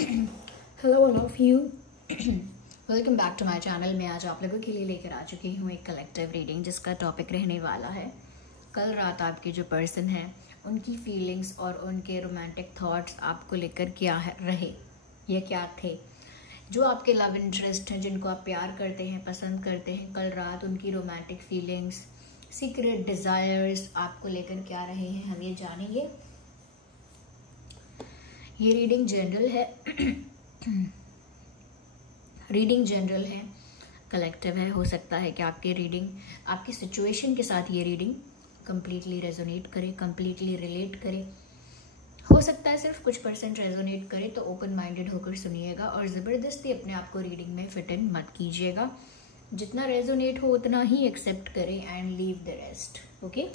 Hello all of you, welcome back to my channel. मैं आज आप लोगों के लिए लेकर आ चुकी हूँ एक कलेक्टिव रीडिंग जिसका टॉपिक रहने वाला है कल रात आपके जो पर्सन है उनकी फीलिंग्स और उनके रोमांटिक थॉट्स आपको लेकर क्या रहे या क्या थे। जो आपके लव इंटरेस्ट हैं, जिनको आप प्यार करते हैं, पसंद करते हैं, कल रात उनकी रोमांटिक फीलिंग्स, सीक्रेट डिज़ायर्स आपको लेकर क्या रहे हैं, हम ये जानेंगे। ये रीडिंग जनरल है रीडिंग जनरल है, कलेक्टिव है। हो सकता है कि आपकी रीडिंग आपकी सिचुएशन के साथ ये रीडिंग कम्प्लीटली रेजोनेट करे, कम्प्लीटली रिलेट करे। हो सकता है सिर्फ कुछ % रेजोनेट करे, तो ओपन माइंडेड होकर सुनिएगा और ज़बरदस्ती अपने आप को रीडिंग में फिट इन मत कीजिएगा। जितना रेजोनेट हो उतना ही एक्सेप्ट करें and leave the rest. Okay,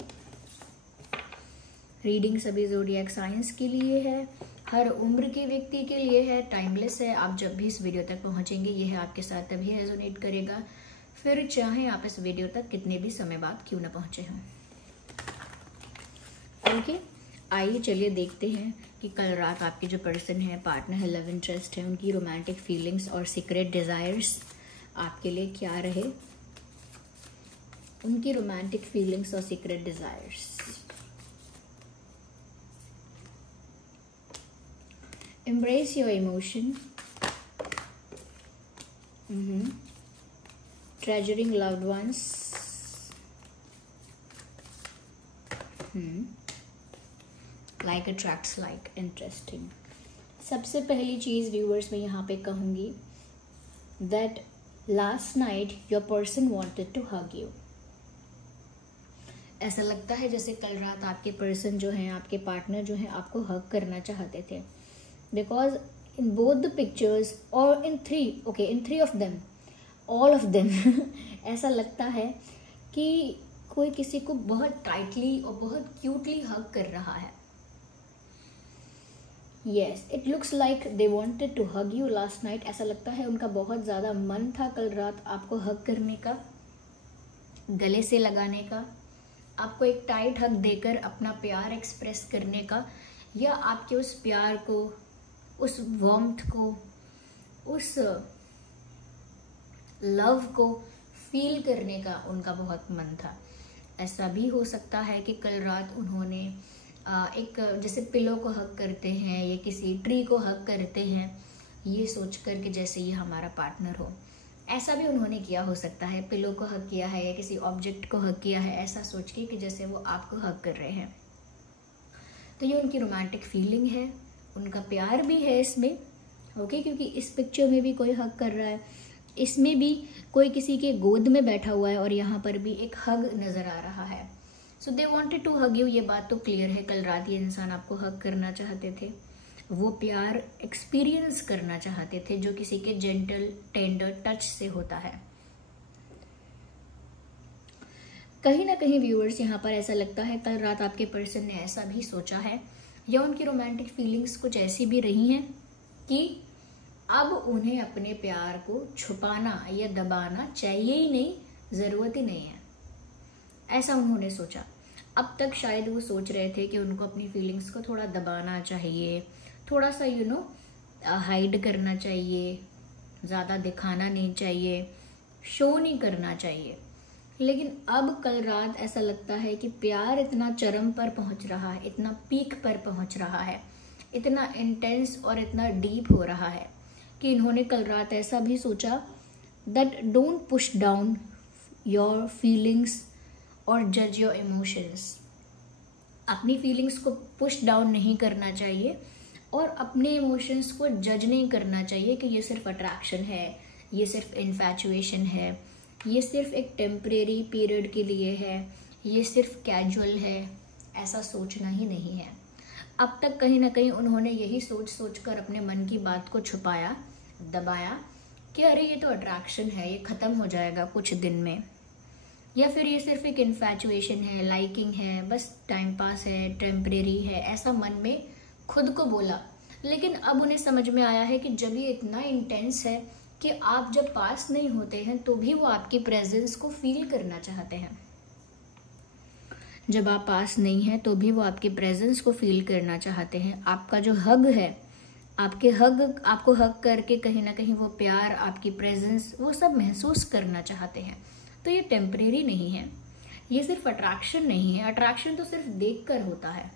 reading सभी ज़ोडिएक साइंस के लिए है, हर उम्र के व्यक्ति के लिए है, टाइमलेस है। आप जब भी इस वीडियो तक पहुंचेंगे यह आपके साथ तभी रेजोनेट करेगा, फिर चाहे आप इस वीडियो तक कितने भी समय बाद क्यों ना पहुंचे हों। ओके, आइए चलिए देखते हैं कि कल रात आपके जो पर्सन है, पार्टनर है, लव इंटरेस्ट है, उनकी रोमांटिक फीलिंग्स और सीक्रेट डिज़ायर्स आपके लिए क्या रहे। उनकी रोमांटिक फीलिंग्स और secret desires. Embrace your emotion. Treasuring loved ones. Like attracts like. Interesting. सबसे पहली चीज़ व्यूअर्स मैं यहाँ पे कहूँगी that last night your person wanted to hug you. ऐसा लगता है जैसे कल रात आपके पर्सन जो हैं, आपके पार्टनर जो हैं, आपको हग करना चाहते थे। Because in both the pictures or in three of them, all of them ऐसा लगता है कि कोई किसी को बहुत टाइटली और बहुत क्यूटली हग कर रहा है। Yes, it looks like they wanted to hug you last night. ऐसा लगता है उनका बहुत ज़्यादा मन था कल रात आपको हग करने का, गले से लगाने का, आपको एक टाइट हग देकर अपना प्यार एक्सप्रेस करने का, या आपके उस प्यार को, उस वार्मथ को, उस लव को फील करने का उनका बहुत मन था। ऐसा भी हो सकता है कि कल रात उन्होंने एक जैसे पिलो को हग करते हैं या किसी ट्री को हग करते हैं, ये सोच कर कि जैसे ये हमारा पार्टनर हो, ऐसा भी उन्होंने किया हो सकता है। पिलो को हग किया है या किसी ऑब्जेक्ट को हग किया है, ऐसा सोच के कि जैसे वो आपको हग कर रहे हैं। तो ये उनकी रोमांटिक फीलिंग है, उनका प्यार भी है इसमें। ओके, क्योंकि इस पिक्चर में भी कोई हग कर रहा है, इसमें भी कोई किसी के गोद में बैठा हुआ है और यहाँ पर भी एक हग नज़र आ रहा है। So they wanted to hug you, ये बात तो क्लियर है। कल रात ये इंसान आपको हग करना चाहते थे, वो प्यार एक्सपीरियंस करना चाहते थे जो किसी के जेंटल टेंडर टच से होता है। कहीं ना कहीं व्यूअर्स यहाँ पर ऐसा लगता है कल रात आपके पर्सन ने ऐसा भी सोचा है या उनकी रोमांटिक फीलिंग्स कुछ ऐसी भी रही हैं कि अब उन्हें अपने प्यार को छुपाना या दबाना चाहिए ही नहीं, ज़रूरत ही नहीं है, ऐसा उन्होंने सोचा। अब तक शायद वो सोच रहे थे कि उनको अपनी फीलिंग्स को थोड़ा दबाना चाहिए, थोड़ा सा हाइड करना चाहिए, ज़्यादा दिखाना नहीं चाहिए, शो नहीं करना चाहिए। लेकिन अब कल रात ऐसा लगता है कि प्यार इतना चरम पर पहुंच रहा है, इतना पीक पर पहुंच रहा है, इतना इंटेंस और इतना डीप हो रहा है कि इन्होंने कल रात ऐसा भी सोचा that don't push down your feelings और जज योर इमोशंस। अपनी फीलिंग्स को पुश डाउन नहीं करना चाहिए और अपने इमोशंस को जज नहीं करना चाहिए कि ये सिर्फ अट्रैक्शन है, ये सिर्फ इन्फैचुएशन है, ये सिर्फ एक टेम्परेरी पीरियड के लिए है, ये सिर्फ कैजुअल है। ऐसा सोचना ही नहीं है। अब तक कहीं ना कहीं उन्होंने यही सोच कर अपने मन की बात को छुपाया, दबाया कि अरे ये तो अट्रैक्शन है, ये ख़त्म हो जाएगा कुछ दिन में, या फिर ये सिर्फ एक इन्फैचुएशन है, लाइकिंग है, बस टाइम पास है, टेम्परेरी है, ऐसा मन में खुद को बोला। लेकिन अब उन्हें समझ में आया है कि जब ये इतना इंटेंस है कि आप जब पास नहीं होते हैं तो भी वो आपकी प्रेजेंस को फील करना चाहते हैं। जब आप पास नहीं हैं तो भी वो आपकी प्रेजेंस को फील करना चाहते हैं। आपका जो हग है, आपको हग करके कहीं ना कहीं वो प्यार, आपकी प्रेजेंस, वो सब महसूस करना चाहते हैं। तो ये टेम्परेरी नहीं है, ये सिर्फ अट्रैक्शन नहीं है। अट्रैक्शन तो सिर्फ देखकर होता है,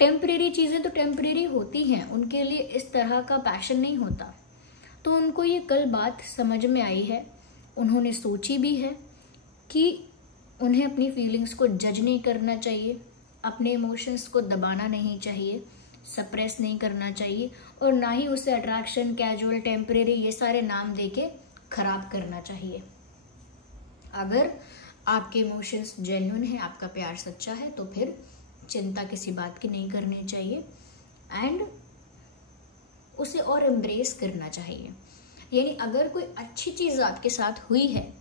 टेम्परेरी चीजें तो टेम्परेरी होती हैं, उनके लिए इस तरह का पैशन नहीं होता। तो उनको ये कल बात समझ में आई है, उन्होंने सोची भी है कि उन्हें अपनी फीलिंग्स को जज नहीं करना चाहिए, अपने इमोशंस को दबाना नहीं चाहिए, सप्रेस नहीं करना चाहिए, और ना ही उसे अट्रैक्शन, कैजुअल, टेम्परेरी ये सारे नाम देके खराब करना चाहिए। अगर आपके इमोशंस जेन्युइन है, आपका प्यार सच्चा है, तो फिर चिंता किसी बात की नहीं करनी चाहिए एंड उसे और एम्ब्रेस करना चाहिए। यानी अगर कोई अच्छी चीज आपके साथ हुई है,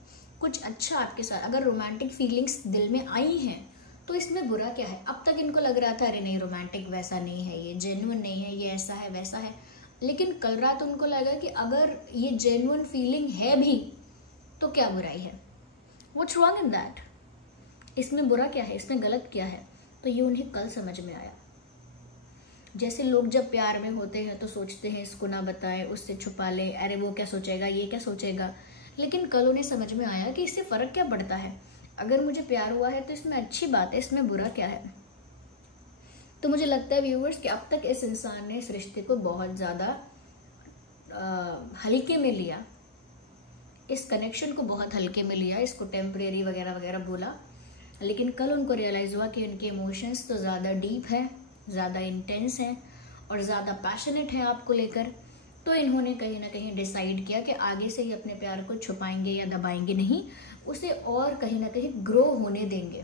कुछ अच्छा आपके साथ, अगर रोमांटिक फीलिंग्स दिल में आई हैं, तो इसमें बुरा क्या है। अब तक इनको लग रहा था अरे नहीं रोमांटिक वैसा नहीं है, ये जेन्युइन नहीं है, ये ऐसा है वैसा है, लेकिन कल रात उनको लगा कि अगर ये जेन्युइन फीलिंग है भी तो क्या बुराई है, व्हाट्स रॉन्ग इन दैट, इसमें बुरा क्या है, इसमें गलत क्या है। तो ये उन्हें कल समझ में आया। जैसे लोग जब प्यार में होते हैं तो सोचते हैं इसको ना बताएं, उससे छुपा ले, अरे वो क्या सोचेगा, ये क्या सोचेगा, लेकिन कल उन्हें समझ में आया कि इससे फर्क क्या पड़ता है। अगर मुझे प्यार हुआ है तो इसमें अच्छी बात है, इसमें बुरा क्या है। तो मुझे लगता है व्यूअर्स कि अब तक इस इंसान ने इस रिश्ते को बहुत ज़्यादा हल्के में लिया, इस कनेक्शन को बहुत हल्के में लिया, इसको टेम्परेरी वगैरह वगैरह बोला, लेकिन कल उनको रियलाइज़ हुआ कि उनके इमोशंस तो ज़्यादा डीप है, ज़्यादा इंटेंस है और ज़्यादा पैशनेट है आपको लेकर। तो इन्होंने कहीं ना कहीं डिसाइड किया कि आगे से ही अपने प्यार को छुपाएंगे या दबाएंगे नहीं, उसे और कहीं ना कहीं ग्रो होने देंगे।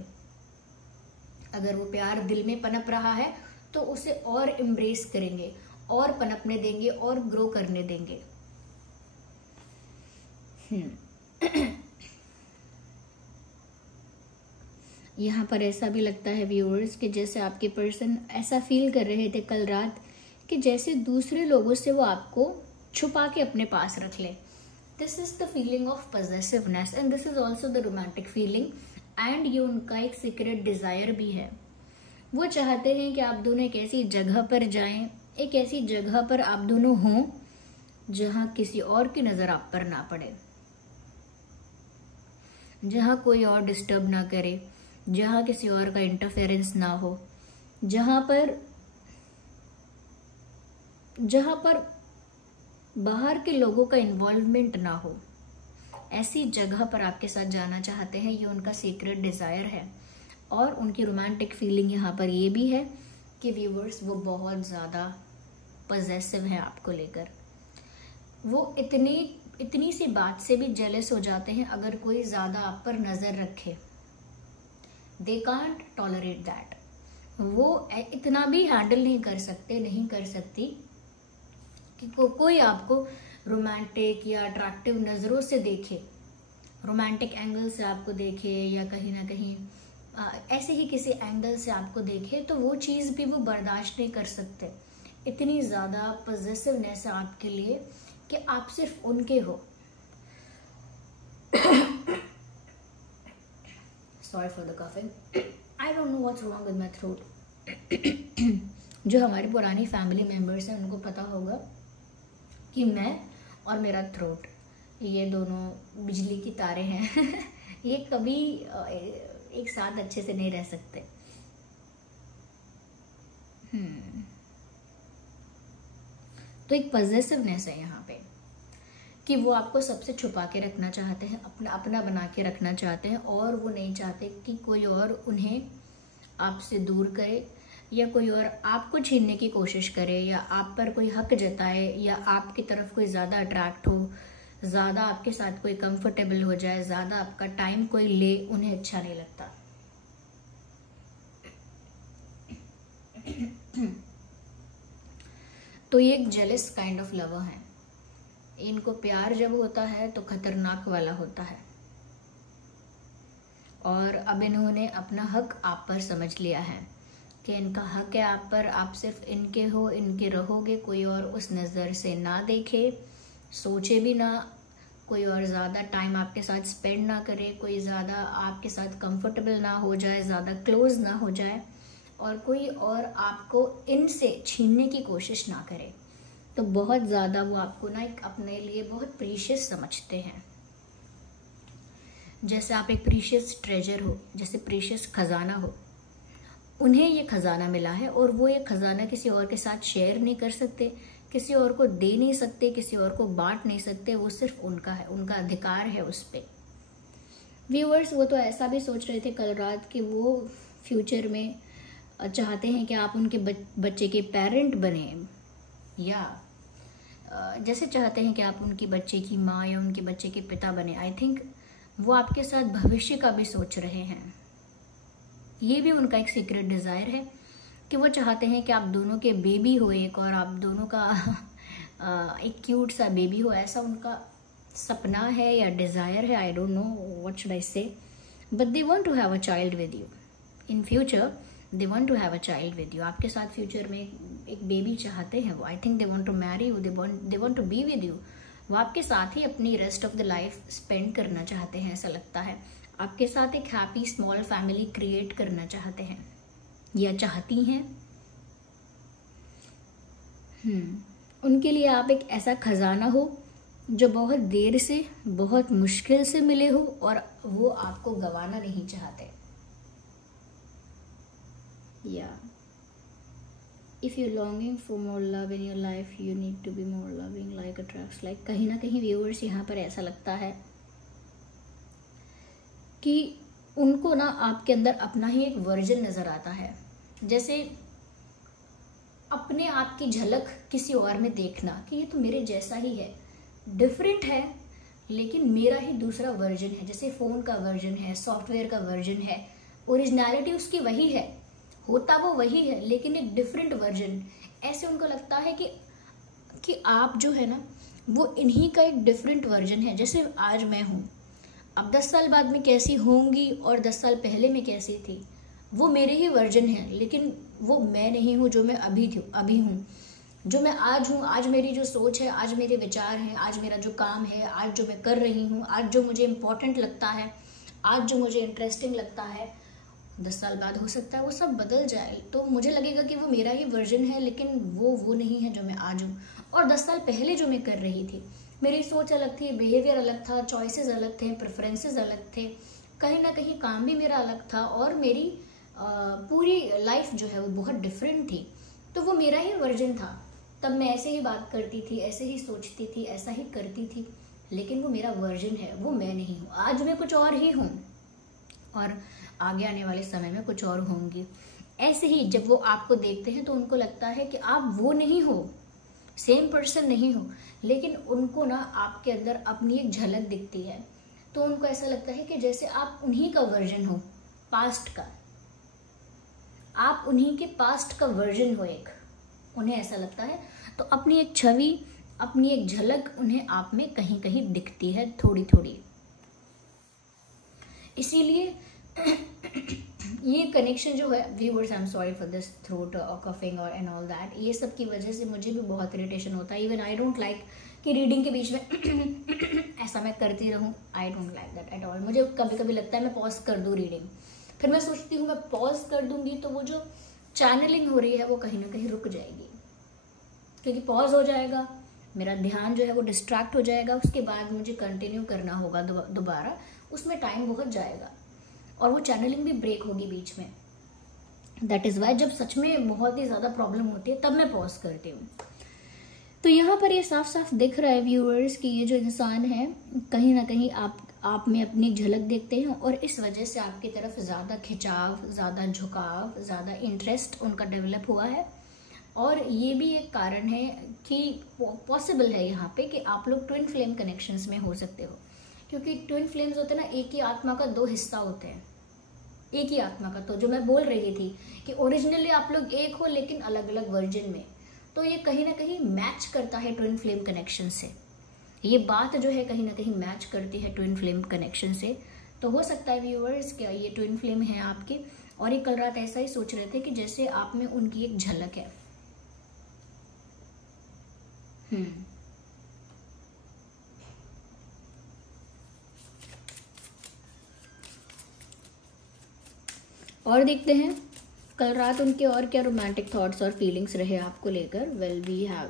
अगर वो प्यार दिल में पनप रहा है तो उसे और एम्ब्रेस करेंगे, और पनपने देंगे और ग्रो करने देंगे। यहाँ पर ऐसा भी लगता है व्यूअर्स कि जैसे आपके पर्सन ऐसा फील कर रहे थे कल रात कि जैसे दूसरे लोगों से वो आपको छुपा के अपने पास रख ले। This is the feeling of possessiveness and this is also the romantic feeling, and ये उनका एक सीक्रेट डिजायर भी है। वो चाहते हैं कि आप दोनों एक ऐसी जगह पर जाएं, एक ऐसी जगह पर आप दोनों हों जहां किसी और की नजर आप पर ना पड़े, जहां कोई और डिस्टर्ब ना करे, जहां किसी और का इंटरफेरेंस ना हो, जहां पर बाहर के लोगों का इन्वॉल्वमेंट ना हो, ऐसी जगह पर आपके साथ जाना चाहते हैं। ये उनका सीक्रेट डिजायर है। और उनकी रोमांटिक फीलिंग यहाँ पर ये भी है कि व्यूवर्स वो बहुत ज़्यादा पॉजेसिव है आपको लेकर। वो इतनी सी बात से भी जेलस हो जाते हैं अगर कोई ज़्यादा आप पर नज़र रखे। They can't tolerate that. वो इतना भी हैंडल नहीं कर सकती कि कोई आपको रोमांटिक या अट्रैक्टिव नज़रों से देखे, रोमांटिक एंगल से आपको देखे, या कहीं ना कहीं ऐसे ही किसी एंगल से आपको देखे, तो वो चीज़ भी वो बर्दाश्त नहीं कर सकते। इतनी ज़्यादा पॉजेसिवनेस है आपके लिए कि आप सिर्फ उनके हो। Sorry for the coughing, I don't know what's wrong with my throat. जो हमारी पुरानी फैमिली मेम्बर्स हैं उनको पता होगा कि मैं और मेरा थ्रोट ये दोनों बिजली की तारे हैं। ये कभी एक साथ अच्छे से नहीं रह सकते। तो एक पॉजेसिवनेस है यहाँ पे कि वो आपको सबसे छुपा के रखना चाहते हैं, अपना बना के रखना चाहते हैं, और वो नहीं चाहते कि कोई और उन्हें आपसे दूर करे, या कोई और आपको छीनने की कोशिश करे, या आप पर कोई हक जताए, या आपकी तरफ कोई ज़्यादा अट्रैक्ट हो, ज़्यादा आपके साथ कोई कंफर्टेबल हो जाए, ज़्यादा आपका टाइम कोई ले, उन्हें अच्छा नहीं लगता। तो ये एक जेलस काइंड ऑफ लवर है। इनको प्यार जब होता है तो खतरनाक वाला होता है, और अब इन्होंने अपना हक आप पर समझ लिया है कि इनका हक है आप पर, आप सिर्फ इनके हो, इनके रहोगे, कोई और उस नज़र से ना देखे, सोचे भी ना, कोई और ज़्यादा टाइम आपके साथ स्पेंड ना करे, कोई ज़्यादा आपके साथ कंफर्टेबल ना हो जाए, ज़्यादा क्लोज ना हो जाए। और कोई और आपको इनसे छीनने की कोशिश ना करे, तो बहुत ज़्यादा वो आपको ना एक अपने लिए बहुत प्रीशियस समझते हैं। जैसे आप एक प्रीशियस ट्रेजर हो, जैसे प्रीशियस खजाना हो। उन्हें ये खजाना मिला है और वो ये खजाना किसी और के साथ शेयर नहीं कर सकते, किसी और को दे नहीं सकते, किसी और को बांट नहीं सकते। वो सिर्फ उनका है, उनका अधिकार है उस पर। व्यूअर्स, वो तो ऐसा भी सोच रहे थे कल रात कि वो फ्यूचर में चाहते हैं कि आप उनके बच्चे के पेरेंट बने, या जैसे चाहते हैं कि आप उनकी बच्चे की माँ या उनके बच्चे के पिता बने। आई थिंक वो आपके साथ भविष्य का भी सोच रहे हैं। ये भी उनका एक सीक्रेट डिज़ायर है कि वो चाहते हैं कि आप दोनों के बेबी हो एक, और आप दोनों का एक क्यूट सा बेबी हो। ऐसा उनका सपना है या डिज़ायर है, I don't know what should I say, but they want to have a child with you in future. They want to have a child with you. आपके साथ फ्यूचर में एक बेबी चाहते हैं वो। I think they want to marry you, they want to be with you. वो आपके साथ ही अपनी rest of the life spend करना चाहते हैं, ऐसा लगता है। आपके साथ एक हैप्पी स्मॉल फैमिली क्रिएट करना चाहते हैं या चाहती हैं। उनके लिए आप एक ऐसा खजाना हो जो बहुत देर से, बहुत मुश्किल से मिले हो, और वो आपको गंवाना नहीं चाहते। या if you longing for more love in your life, you need to be more loving like attracts like. कहीं ना कहीं व्यूअर्स, यहाँ पर ऐसा लगता है कि उनको ना आपके अंदर अपना ही एक वर्जन नजर आता है। जैसे अपने आप की झलक किसी और में देखना कि ये तो मेरे जैसा ही है, डिफरेंट है लेकिन मेरा ही दूसरा वर्जन है। जैसे फ़ोन का वर्जन है, सॉफ्टवेयर का वर्जन है, ओरिजिनलिटी उसकी वही है, होता वो वही है लेकिन एक डिफरेंट वर्जन। ऐसे उनको लगता है कि आप जो है ना वो इन्हीं का एक डिफरेंट वर्जन है। जैसे आज मैं हूँ, अब 10 साल बाद में कैसी होंगी और 10 साल पहले में कैसी थी, वो मेरे ही वर्जन है, लेकिन वो मैं नहीं हूँ जो मैं अभी हूँ। जो मैं आज हूँ, आज मेरी जो सोच है, आज मेरे विचार हैं, आज मेरा जो काम है, आज जो मैं कर रही हूँ, आज जो मुझे इम्पोर्टेंट लगता है, आज जो मुझे इंटरेस्टिंग लगता है, 10 साल बाद हो सकता है वो सब बदल जाए। तो मुझे लगेगा कि वो मेरा ही वर्जन है, लेकिन वो नहीं है जो मैं आज हूँ। और 10 साल पहले जो मैं कर रही थी, मेरी सोच अलग थी, बिहेवियर अलग था, चॉइसेस अलग थे, प्रेफरेंसेस अलग थे, कहीं ना कहीं काम भी मेरा अलग था, और मेरी पूरी लाइफ जो है वो बहुत डिफरेंट थी। तो वो मेरा ही वर्जन था। तब मैं ऐसे ही बात करती थी, ऐसे ही सोचती थी, ऐसा ही करती थी, लेकिन वो मेरा वर्जन है, वो मैं नहीं हूँ। आज मैं कुछ और ही हूँ और आगे आने वाले समय में कुछ और होंगी। ऐसे ही जब वो आपको देखते हैं तो उनको लगता है कि आप वो नहीं हो, सेम पर्सन नहीं हो, लेकिन उनको ना आपके अंदर अपनी एक झलक दिखती है। तो उनको ऐसा लगता है कि जैसे आप उन्हीं का वर्जन हो, पास्ट का, आप उन्हीं के पास्ट का वर्जन हो एक, उन्हें ऐसा लगता है। तो अपनी एक छवि, अपनी एक झलक उन्हें आप में कहीं कहीं दिखती है, थोड़ी थोड़ी। इसीलिए ये कनेक्शन जो है viewers, I am sorry for this throat और कफिंग और एंड ऑल दैट, ये सब की वजह से मुझे भी बहुत इरिटेशन होता है। इवन आई डोंट लाइक कि रीडिंग के बीच में ऐसा मैं करती रहूं। I don't like that at all. मुझे कभी कभी लगता है मैं पॉज कर दूं रीडिंग, फिर मैं सोचती हूँ मैं पॉज कर दूंगी तो वो जो चैनलिंग हो रही है वो कहीं ना कहीं रुक जाएगी, क्योंकि पॉज हो जाएगा, मेरा ध्यान जो है वो डिस्ट्रैक्ट हो जाएगा, उसके बाद मुझे कंटिन्यू करना होगा दोबारा, उसमें टाइम बहुत जाएगा और वो चैनलिंग भी ब्रेक होगी बीच में। दैट इज़ वाई जब सच में बहुत ही ज़्यादा प्रॉब्लम होती है तब मैं पॉज करती हूँ। तो यहाँ पर ये साफ साफ दिख रहा है व्यूअर्स कि ये जो इंसान है कहीं ना कहीं आप में अपनी झलक देखते हैं, और इस वजह से आपकी तरफ ज़्यादा खिंचाव, ज़्यादा झुकाव, ज़्यादा इंटरेस्ट उनका डेवलप हुआ है। और ये भी एक कारण है कि पॉसिबल है यहाँ पे कि आप लोग ट्विन फ्लेम कनेक्शंस में हो सकते हो, क्योंकि ट्विन फ्लेम्स होते हैं ना, एक ही आत्मा का दो हिस्सा होते हैं, एक ही आत्मा का। तो जो मैं बोल रही थी कि ओरिजिनली आप लोग एक हो लेकिन अलग अलग वर्जन में, तो ये कहीं ना कहीं मैच करता है ट्विन फ्लेम कनेक्शन से। ये बात जो है कहीं ना कहीं मैच करती है ट्विन फ्लेम कनेक्शन से। तो हो सकता है व्यूअर्स क्या ये ट्विन फ्लेम है आपके, और ये कल रात ऐसा ही सोच रहे थे कि जैसे आप में उनकी एक झलक है। और देखते हैं कल रात उनके और क्या रोमांटिक थॉट्स और फीलिंग्स रहे आपको लेकर? वेल वी हैव,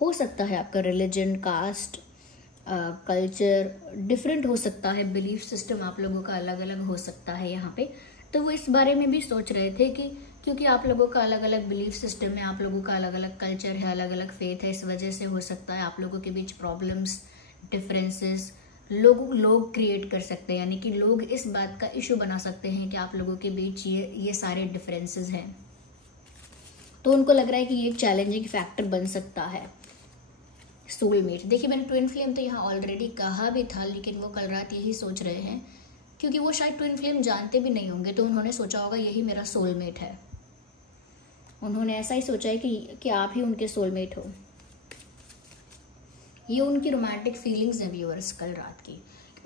हो सकता है आपका रिलीजन, कास्ट, कल्चर डिफरेंट हो सकता है, बिलीफ सिस्टम आप लोगों का अलग अलग हो सकता है यहाँ पे। तो वो इस बारे में भी सोच रहे थे कि क्योंकि आप लोगों का अलग अलग बिलीफ सिस्टम है, आप लोगों का अलग अलग कल्चर है, अलग अलग फेथ है, इस वजह से हो सकता है आप लोगों के बीच प्रॉब्लम्स, डिफरेंसेस लोग क्रिएट कर सकते हैं, यानी कि लोग इस बात का इशू बना सकते हैं कि आप लोगों के बीच ये सारे डिफरेंसेस हैं। तो उनको लग रहा है कि ये एक चैलेंजिंग फैक्टर बन सकता है। सोलमेट, देखिए मैंने ट्विन फ्लेम तो यहाँ ऑलरेडी कहा भी था, लेकिन वो कल रात यही सोच रहे हैं क्योंकि वो शायद ट्विन फ्लेम जानते भी नहीं होंगे, तो उन्होंने सोचा होगा यही मेरा सोलमेट है। उन्होंने ऐसा ही सोचा है कि आप ही उनके सोलमेट हो। ये उनकी रोमांटिक फीलिंग्स हैं व्यूअर्स कल रात की,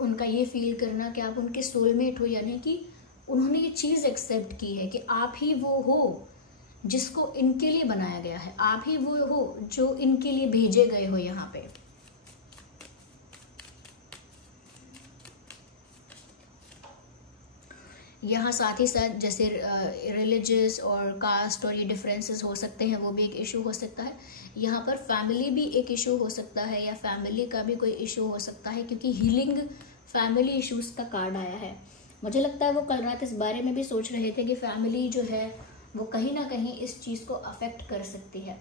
उनका ये फील करना कि आप उनके सोलमेट हो, यानी कि उन्होंने ये चीज़ एक्सेप्ट की है कि आप ही वो हो जिसको इनके लिए बनाया गया है, आप ही वो हो जो इनके लिए भेजे गए हो यहाँ पे। यहाँ साथ ही साथ जैसे रिलीजियस और कास्ट और ये डिफरेंसेस हो सकते हैं, वो भी एक इशू हो सकता है। यहाँ पर फैमिली भी एक इशू हो सकता है, या फैमिली का भी कोई इशू हो सकता है, क्योंकि हीलिंग फैमिली इश्यूज का कार्ड आया है। मुझे लगता है वो कल रात इस बारे में भी सोच रहे थे कि फैमिली जो है वो कहीं ना कहीं इस चीज़ को अफेक्ट कर सकती है।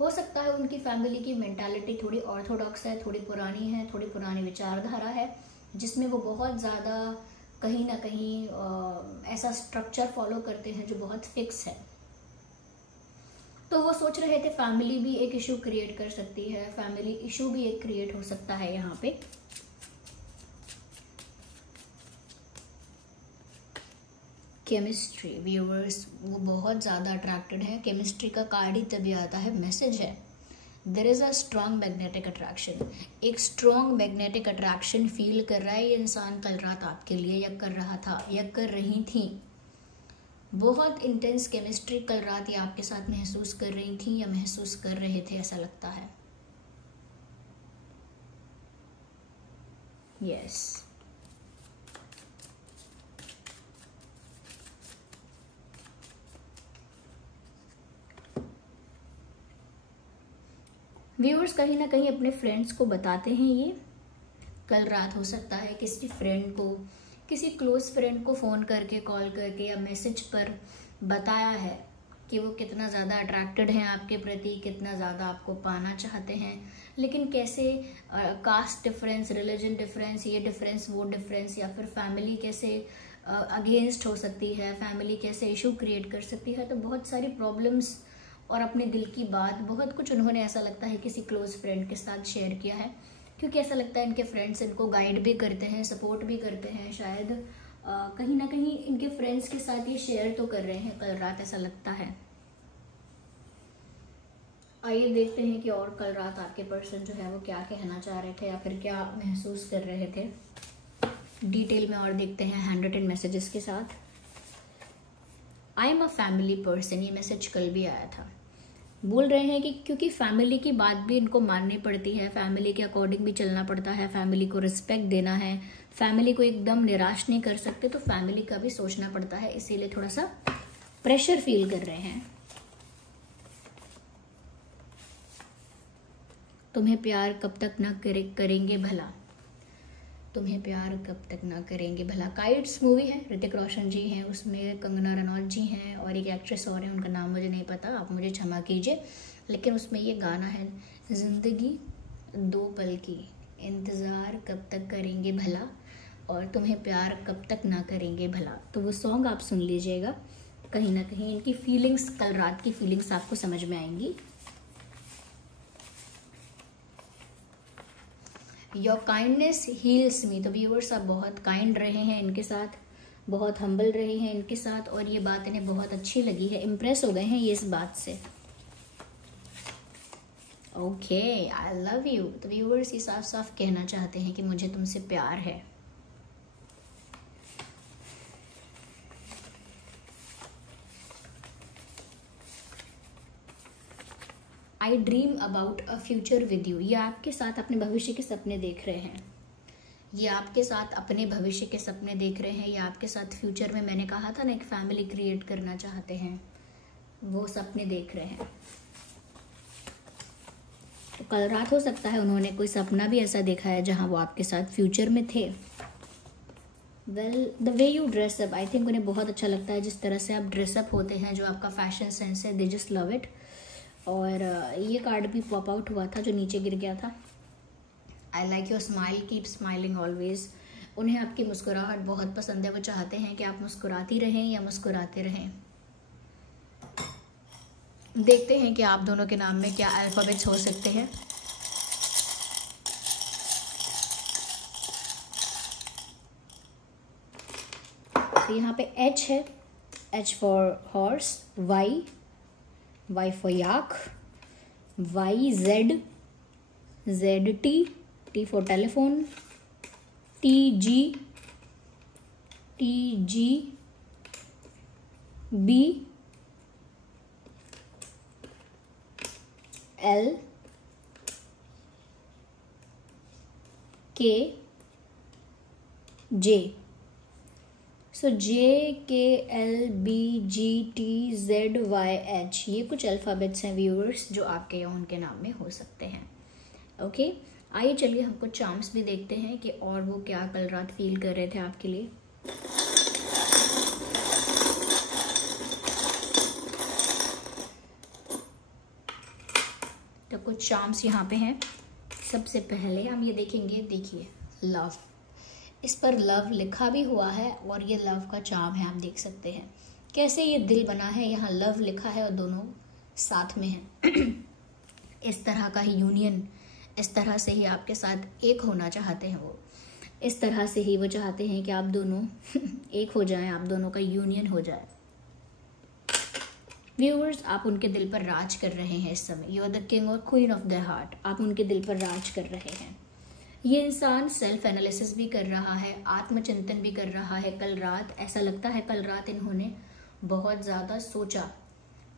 हो सकता है उनकी फैमिली की मेंटालिटी थोड़ी ऑर्थोडॉक्स है, थोड़ी पुरानी है, थोड़ी पुरानी विचारधारा है, जिसमें वो बहुत ज़्यादा कहीं ना कहीं ऐसा स्ट्रक्चर फॉलो करते हैं जो बहुत फिक्स है। तो वो सोच रहे थे फैमिली भी एक इशू क्रिएट कर सकती है, फैमिली इशू भी एक क्रिएट हो सकता है यहाँ पे। केमिस्ट्री व्यूअर्स, वो बहुत ज़्यादा अट्रैक्टेड है। केमिस्ट्री का कार्ड ही तभी आता है, मैसेज है there is a strong magnetic attraction. एक स्ट्रॉन्ग मैग्नेटिक अट्रैक्शन फील कर रहा है ये इंसान कल रात आपके लिए, या कर रहा था या कर रही थी। बहुत इंटेंस केमिस्ट्री कल रात ये आपके साथ महसूस कर रही थी या महसूस कर रहे थे, ऐसा लगता है। यस व्यूअर्स कहीं ना कहीं अपने फ्रेंड्स को बताते हैं ये कल रात। हो सकता है किसी फ्रेंड को, किसी क्लोज फ्रेंड को फ़ोन करके, कॉल करके या मैसेज पर बताया है कि वो कितना ज़्यादा अट्रैक्टेड हैं आपके प्रति, कितना ज़्यादा आपको पाना चाहते हैं, लेकिन कैसे कास्ट डिफरेंस, रिलीजन डिफरेंस, ये डिफरेंस वो डिफरेंस, या फिर फैमिली कैसे अगेंस्ट हो सकती है, फैमिली कैसे इशू क्रिएट कर सकती है। तो बहुत सारी प्रॉब्लम्स और अपने दिल की बात, बहुत कुछ उन्होंने ऐसा लगता है किसी क्लोज फ्रेंड के साथ शेयर किया है, क्योंकि ऐसा लगता है इनके फ्रेंड्स इनको गाइड भी करते हैं, सपोर्ट भी करते हैं। शायद कहीं ना कहीं इनके फ्रेंड्स के साथ ये शेयर तो कर रहे हैं कल रात, ऐसा लगता है। आइए देखते हैं कि और कल रात आपके पर्सन जो है वो क्या कहना चाह रहे थे या फिर क्या महसूस कर रहे थे। डिटेल में और देखते हैं हैंड रिटन मैसेजेस के साथ। I am a family person, ये मैसेज कल भी आया था। बोल रहे हैं कि क्योंकि फैमिली की बात भी इनको माननी पड़ती है, फैमिली के अकॉर्डिंग भी चलना पड़ता है, फैमिली को रिस्पेक्ट देना है, फैमिली को एकदम निराश नहीं कर सकते, तो फैमिली का भी सोचना पड़ता है, इसीलिए थोड़ा सा प्रेशर फील कर रहे हैं। तुम्हें प्यार कब तक ना करेंगे भला, तुम्हें प्यार कब तक ना करेंगे भला। काइट्स मूवी है, ऋतिक रोशन जी हैं उसमें, कंगना रनौत जी हैं और एक एक्ट्रेस और है, उनका नाम मुझे नहीं पता, आप मुझे क्षमा कीजिए, लेकिन उसमें ये गाना है, जिंदगी दो पल की, इंतज़ार कब तक करेंगे भला, और तुम्हें प्यार कब तक ना करेंगे भला। तो वो सॉन्ग आप सुन लीजिएगा, कहीं ना कहीं इनकी फीलिंग्स, कल रात की फीलिंग्स आपको समझ में आएंगी। योर काइंडनेस हील्स मी, तो व्यूअर्स आप बहुत काइंड रहे हैं इनके साथ, बहुत हम्बल रहे हैं इनके साथ, और ये बात इन्हें बहुत अच्छी लगी है, इम्प्रेस हो गए हैं ये इस बात से। Okay, I love you. तो व्यूअर्स ये साफ साफ कहना चाहते हैं कि मुझे तुमसे प्यार है। आई dream about a future with you, ये आपके साथ अपने भविष्य के सपने देख रहे हैं। ये आपके साथ अपने भविष्य के सपने देख रहे हैं, या आपके साथ फ्यूचर में, मैंने कहा था ना, एक फैमिली क्रिएट करना चाहते हैं, वो सपने देख रहे हैं। तो कल रात हो सकता है उन्होंने कोई सपना भी ऐसा देखा है जहां वो आपके साथ फ्यूचर में थे। Well, the way you dress up, I think उन्हें बहुत अच्छा लगता है जिस तरह से आप ड्रेसअप होते हैं, जो आपका फैशन सेंस है, दे जस्ट लव इट। और ये कार्ड भी पॉप आउट हुआ था जो नीचे गिर गया था। I like your smile, keep smiling always. उन्हें आपकी मुस्कुराहट बहुत पसंद है, वो चाहते हैं कि आप मुस्कुराती रहें या मुस्कुराते रहें। देखते हैं कि आप दोनों के नाम में क्या अल्फ़ाबेट्स हो सकते हैं। तो यहाँ पे H है, H for horse, Y for yak, YZ, ZT, T for telephone, TG, B, L, K, J। So JKLBGTZYH, ये कुछ अल्फ़ाबेट्स हैं व्यूअर्स जो आपके या उनके नाम में हो सकते हैं। ओके, आइए चलिए हम कुछ चार्म्स भी देखते हैं कि और वो क्या कल रात फील कर रहे थे आपके लिए। तो कुछ चार्म्स यहाँ पे हैं। सबसे पहले हम ये देखेंगे, देखिए लव, इस पर लव लिखा भी हुआ है और ये लव का चार्म है, आप देख सकते हैं कैसे ये दिल बना है, यहाँ लव लिखा है और दोनों साथ में हैं। इस तरह का ही यूनियन, इस तरह से ही आपके साथ एक होना चाहते हैं वो, इस तरह से ही वो चाहते हैं कि आप दोनों एक हो जाएं, आप दोनों का यूनियन हो जाए। व्यूअर्स, आप उनके दिल पर राज कर रहे हैं इस समय। यू आर द किंग और क्वीन ऑफ देयर हार्ट। आप उनके दिल पर राज कर रहे हैं। ये इंसान सेल्फ एनालिसिस भी कर रहा है, आत्मचिंतन भी कर रहा है। कल रात ऐसा लगता है, कल रात इन्होंने बहुत ज़्यादा सोचा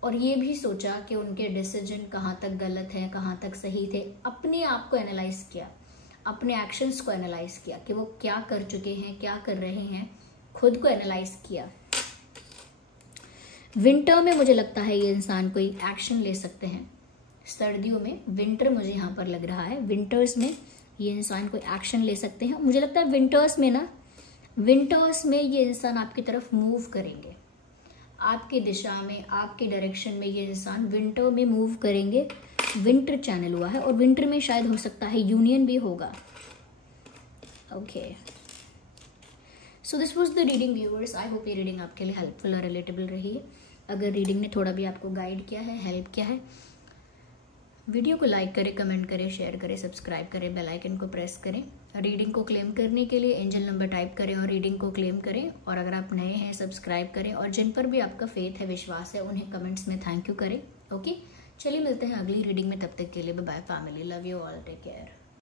और ये भी सोचा कि उनके डिसीजन कहाँ तक गलत हैं, कहाँ तक सही थे। अपने आप को एनालाइज किया, अपने एक्शंस को एनालाइज किया कि वो क्या कर चुके हैं, क्या कर रहे हैं, खुद को एनालाइज किया। विंटर में मुझे लगता है ये इंसान कोई एक्शन ले सकते हैं। सर्दियों में, विंटर मुझे यहाँ पर लग रहा है, विंटर्स में ये इंसान कोई एक्शन ले सकते हैं। मुझे लगता है विंटर्स में ना, विंटर्स में ये इंसान आपकी तरफ मूव करेंगे, आपकी दिशा में, आपके डायरेक्शन में ये इंसान विंटर में मूव करेंगे। विंटर चैनल हुआ है और विंटर में शायद हो सकता है यूनियन भी होगा। Okay, so this was the reading viewers. I hope ये रीडिंग आपके लिए हेल्पफुल और रिलेटेबल रही है। अगर रीडिंग ने थोड़ा भी आपको गाइड किया है, हेल्प किया है, वीडियो को लाइक करें, कमेंट करें, शेयर करें, सब्सक्राइब करें, बेल आइकन को प्रेस करें। रीडिंग को क्लेम करने के लिए एंजल नंबर टाइप करें और रीडिंग को क्लेम करें। और अगर आप नए हैं, सब्सक्राइब करें और जिन पर भी आपका फेथ है, विश्वास है, उन्हें कमेंट्स में थैंक यू करें। ओके, चलिए मिलते हैं अगली रीडिंग में, तब तक के लिए bye bye family, love you all, take care.